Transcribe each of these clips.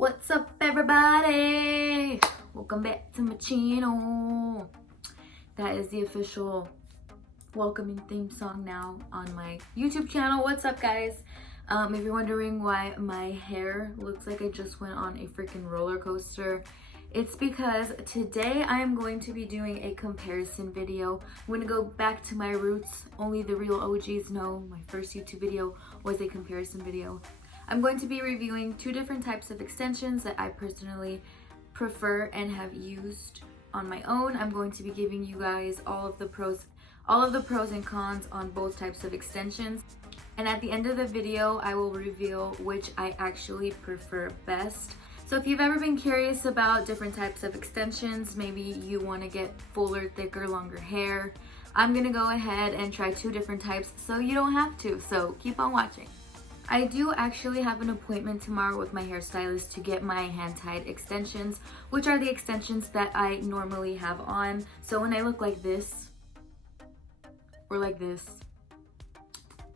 What's up, everybody? Welcome back to my channel. That is the official welcoming theme song now on my YouTube channel. What's up, guys? If you're wondering why my hair looks like I just went on a freaking roller coaster, it's because today I am going to be doing a comparison video. I'm going to go back to my roots. Only the real OGs know my first YouTube video was a comparison video. I'm going to be reviewing two different types of extensions that I personally prefer and have used on my own. I'm going to be giving you guys all of the pros and cons on both types of extensions. And at the end of the video, I will reveal which I actually prefer best. So if you've ever been curious about different types of extensions, maybe you want to get fuller, thicker, longer hair, I'm gonna go ahead and try two different types so you don't have to. So keep on watching. I do actually have an appointment tomorrow with my hairstylist to get my hand-tied extensions, which are the extensions that I normally have on. So when I look like this, or like this,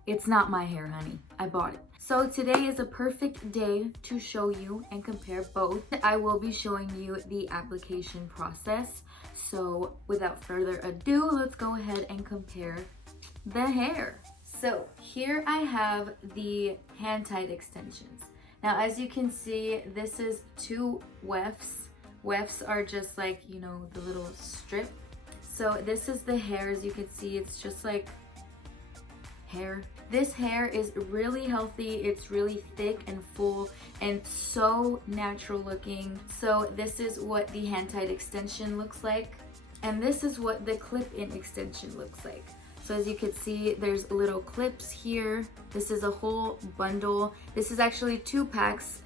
it's not my hair, honey. I bought it. So today is a perfect day to show you and compare both. I will be showing you the application process. So without further ado, let's go ahead and compare the hair. So here I have the hand-tied extensions. Now, as you can see, this is two wefts. Wefts are just like, you know, the little strip. So this is the hair. As you can see, it's just like hair. This hair is really healthy. It's really thick and full and so natural looking. So this is what the hand-tied extension looks like. And this is what the clip-in extension looks like. So as you can see, there's little clips here. This is a whole bundle. This is actually 2 packs,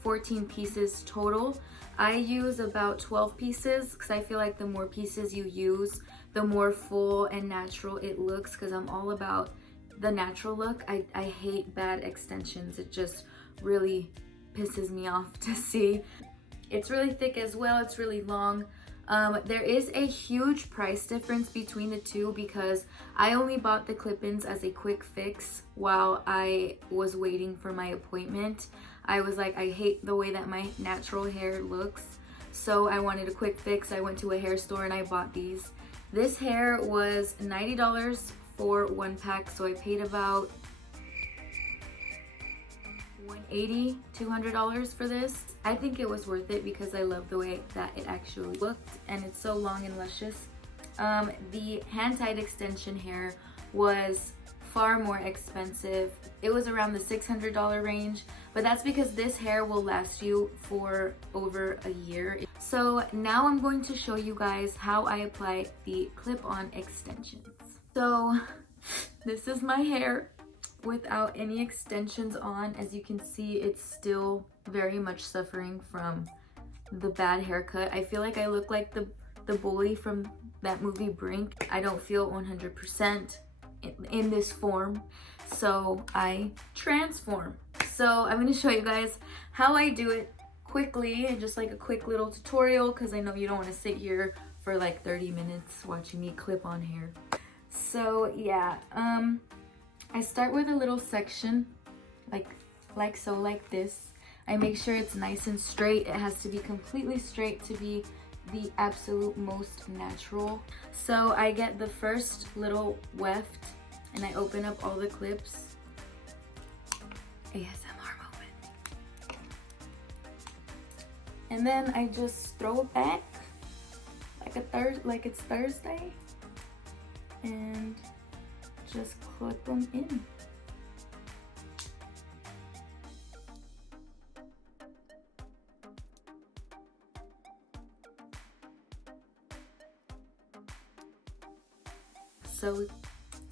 14 pieces total. I use about 12 pieces because I feel like the more pieces you use, the more full and natural it looks, because I'm all about the natural look. I hate bad extensions. It just really pisses me off to see. It's really thick as well. It's really long. There is a huge price difference between the two because I only bought the clip-ins as a quick fix while I was waiting for my appointment. I was like, I hate the way that my natural hair looks, so I wanted a quick fix. I went to a hair store and I bought these. This hair was $90 for 1 pack, so I paid about $180, $200 for this. I think it was worth it because I love the way that it actually looked and it's so long and luscious. The hand-tied extension hair was far more expensive. It was around the $600 range, but that's because this hair will last you for over a year. So now I'm going to show you guys how I apply the clip-on extensions. So this is my hair without any extensions on. As you can see, it's still very much suffering from the bad haircut. I feel like I look like the bully from that movie Brink. I don't feel 100% in this form, so I transform. So I'm going to show you guys how I do it quickly, and just like a quick little tutorial, because I know you don't want to sit here for like 30 minutes watching me clip on hair. So yeah, I start with a little section like so, like this. I make sure it's nice and straight. It has to be completely straight to be the absolute most natural. So I get the first little weft and I open up all the clips. ASMR moment. And then I just throw it back like it's Thursday, and just clip them in.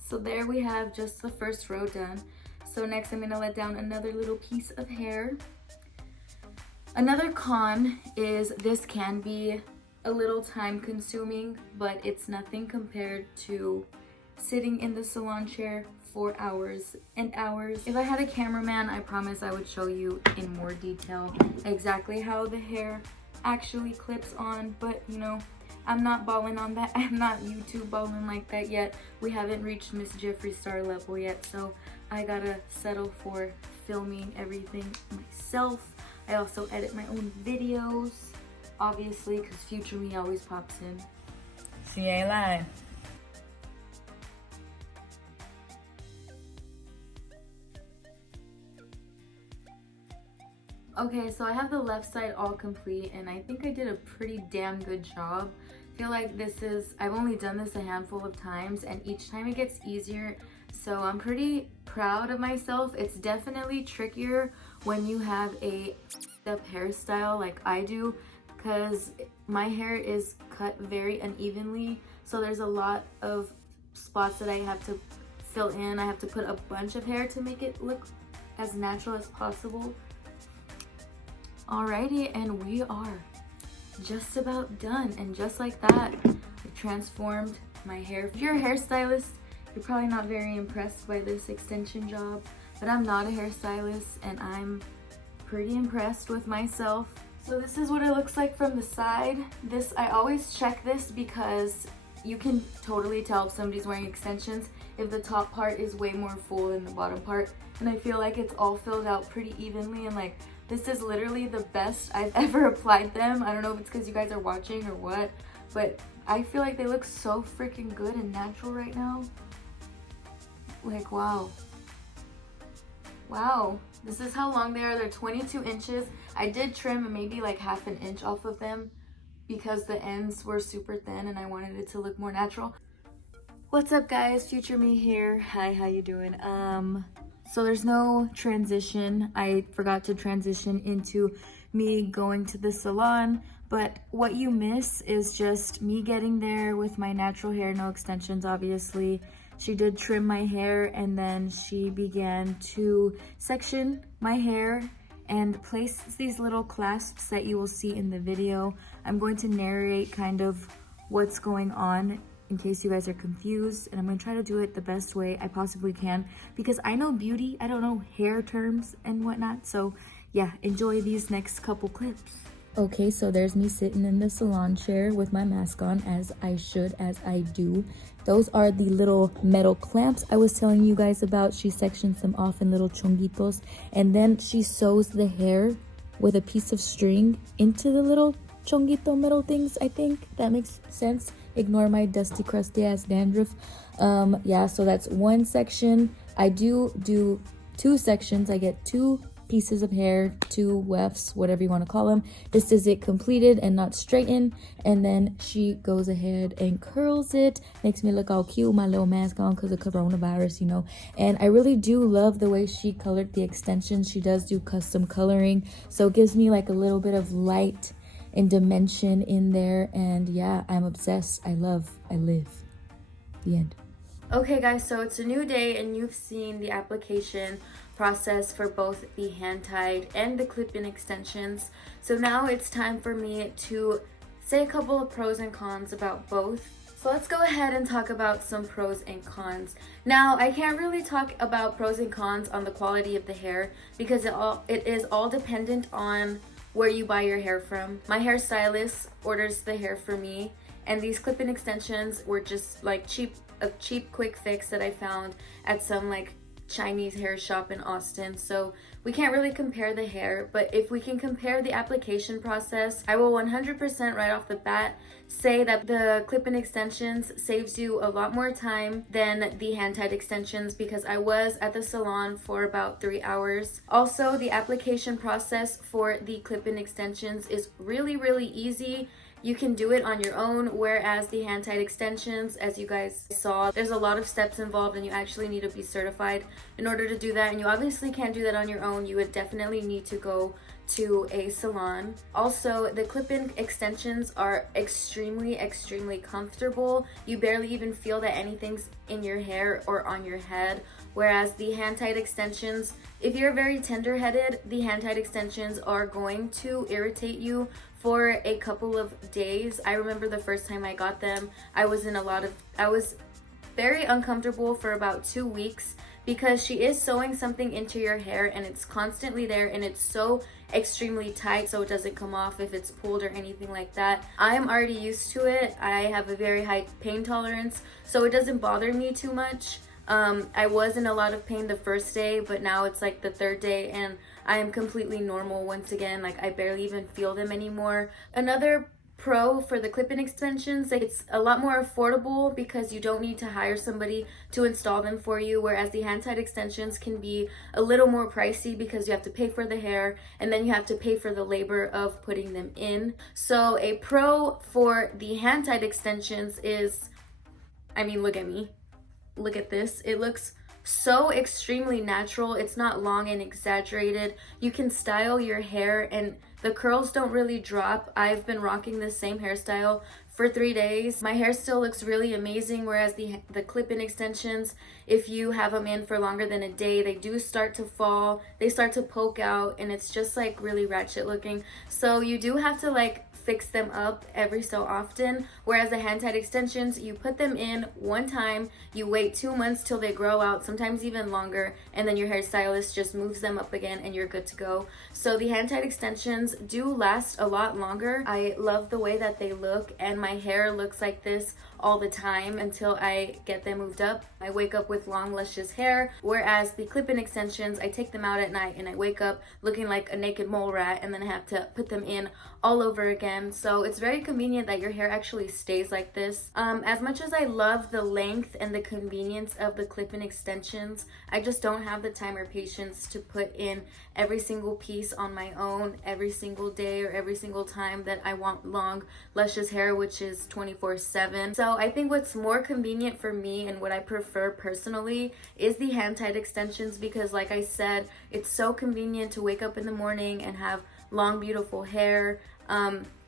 So there we have just the first row done. So next I'm gonna let down another little piece of hair. Another con is this can be a little time consuming, but it's nothing compared to sitting in the salon chair for hours and hours. If I had a cameraman, I promise I would show you in more detail exactly how the hair actually clips on, but you know, I'm not balling on that. I'm not YouTube balling like that yet. We haven't reached Miss Jeffree Star level yet, so I gotta settle for filming everything myself. I also edit my own videos, obviously, because future me always pops in. She ain't lying. Okay, so I have the left side all complete, and I think I did a pretty damn good job. I feel like I've only done this a handful of times, and each time it gets easier, so I'm pretty proud of myself. It's definitely trickier when you have a up hairstyle like I do, because my hair is cut very unevenly, so there's a lot of spots that I have to fill in. I have to put a bunch of hair to make it look as natural as possible. Alrighty, and we are just about done, and just like that, I transformed my hair. If you're a hairstylist, you're probably not very impressed by this extension job, but I'm not a hairstylist, and I'm pretty impressed with myself. So this is what it looks like from the side. I always check this because you can totally tell if somebody's wearing extensions if the top part is way more full than the bottom part, and I feel like it's all filled out pretty evenly, and like this is literally the best I've ever applied them. I don't know if it's because you guys are watching or what, but I feel like they look so freaking good and natural right now. Like, wow. Wow. This is how long they are. They're 22 inches. I did trim maybe like half an inch off of them because the ends were super thin and I wanted it to look more natural. What's up, guys? Future me here. Hi, how you doing? So there's no transition. I forgot to transition into me going to the salon, but what you miss is just me getting there with my natural hair, no extensions, obviously. She did trim my hair, and then she began to section my hair and place these little clasps that you will see in the video. I'm going to narrate kind of what's going on in case you guys are confused, and I'm going to try to do it the best way I possibly can because I know beauty, I don't know hair terms and whatnot. So yeah, enjoy these next couple clips. Okay, so there's me sitting in the salon chair with my mask on, as I should, as I do. Those are the little metal clamps I was telling you guys about. She sections them off in little chonguitos, and then she sews the hair with a piece of string into the little chonguito metal things. I think that makes sense. Ignore my dusty, crusty ass dandruff. Yeah, so that's one section. I do 2 sections. I get 2 pieces of hair, 2 wefts, whatever you want to call them. This is it completed and not straightened, and then she goes ahead and curls it. Makes me look all cute with my little mask on because of coronavirus, you know. And I really do love the way she colored the extensions. She does do custom coloring, so it gives me like a little bit of light and dimension in there, and yeah, I'm obsessed. I live. The end. Okay guys, so it's a new day and you've seen the application process for both the hand-tied and the clip-in extensions. So now it's time for me to say a couple of pros and cons about both. So let's go ahead and talk about some pros and cons. Now, I can't really talk about pros and cons on the quality of the hair because it is all dependent on where you buy your hair from. My hairstylist orders the hair for me, and these clip-in extensions were just like a cheap quick fix that I found at some like Chinese hair shop in Austin. So we can't really compare the hair, but if we can compare the application process, I will 100% right off the bat say that the clip-in extensions saves you a lot more time than the hand-tied extensions because I was at the salon for about 3 hours. Also, the application process for the clip-in extensions is really, really easy. You can do it on your own, whereas the hand-tied extensions, as you guys saw, there's a lot of steps involved and you actually need to be certified in order to do that, and you obviously can't do that on your own. You would definitely need to go to a salon. Also, the clip-in extensions are extremely comfortable. You barely even feel that anything's in your hair or on your head, whereas the hand-tied extensions, if you're very tender-headed, the hand-tied extensions are going to irritate you for a couple of days. I remember the first time I got them, I was very uncomfortable for about 2 weeks because she is sewing something into your hair and it's constantly there and it's so extremely tight so it doesn't come off if it's pulled or anything like that. I'm already used to it. I have a very high pain tolerance, so it doesn't bother me too much. I was in a lot of pain the first day, but now it's like the third day and I am completely normal once again. Like I barely even feel them anymore. Another pro for the clip-in extensions, like it's a lot more affordable because you don't need to hire somebody to install them for you, whereas the hand-tied extensions can be a little more pricey because you have to pay for the hair and then you have to pay for the labor of putting them in. So a pro for the hand-tied extensions is, I mean, look at me. Look at this. It looks so extremely natural. It's not long and exaggerated. You can style your hair and the curls don't really drop. I've been rocking this same hairstyle for 3 days. My hair still looks really amazing, whereas the clip-in extensions, if you have them in for longer than a day, they do start to fall, they start to poke out, and it's just like really ratchet looking. So you do have to like fix them up every so often, whereas the hand-tied extensions, you put them in one time, you wait 2 months till they grow out, sometimes even longer, and then your hairstylist just moves them up again and you're good to go. So the hand-tied extensions do last a lot longer. I love the way that they look, and my hair looks like this all the time until I get them moved up. I wake up with long luscious hair, whereas the clip-in extensions, I take them out at night and I wake up looking like a naked mole rat, and then I have to put them in all over again. So it's very convenient that your hair actually stays like this. As much as I love the length and the convenience of the clip-in extensions, I just don't have the time or patience to put in every single piece on my own every single day or every single time that I want long luscious hair, which is 24/7. So I think what's more convenient for me and what I prefer personally is the hand-tied extensions, because like I said, it's so convenient to wake up in the morning and have long beautiful hair.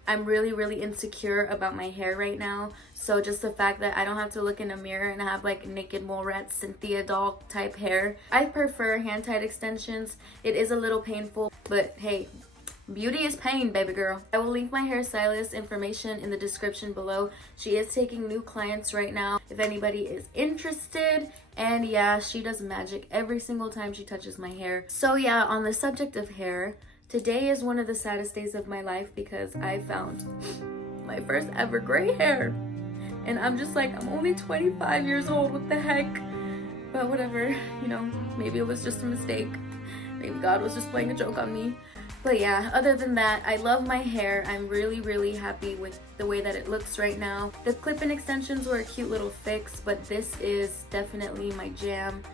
I'm really insecure about my hair right now, so just the fact that I don't have to look in a mirror and have like naked mole rat Cynthia doll type hair, I prefer hand-tied extensions. It is a little painful, but hey, beauty is pain, baby girl. I will link my hairstylist information in the description below. She is taking new clients right now if anybody is interested. And yeah, she does magic every single time she touches my hair. So yeah, on the subject of hair, today is one of the saddest days of my life because I found my first ever gray hair. And I'm just like, I'm only 25 years old, what the heck? But whatever, you know, maybe it was just a mistake. Maybe God was just playing a joke on me. But yeah, other than that, I love my hair. I'm really happy with the way that it looks right now. The clip-in extensions were a cute little fix, but this is definitely my jam.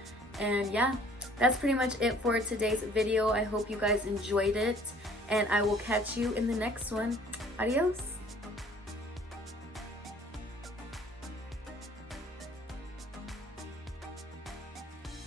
And yeah, that's pretty much it for today's video. I hope you guys enjoyed it, and I will catch you in the next one. Adios.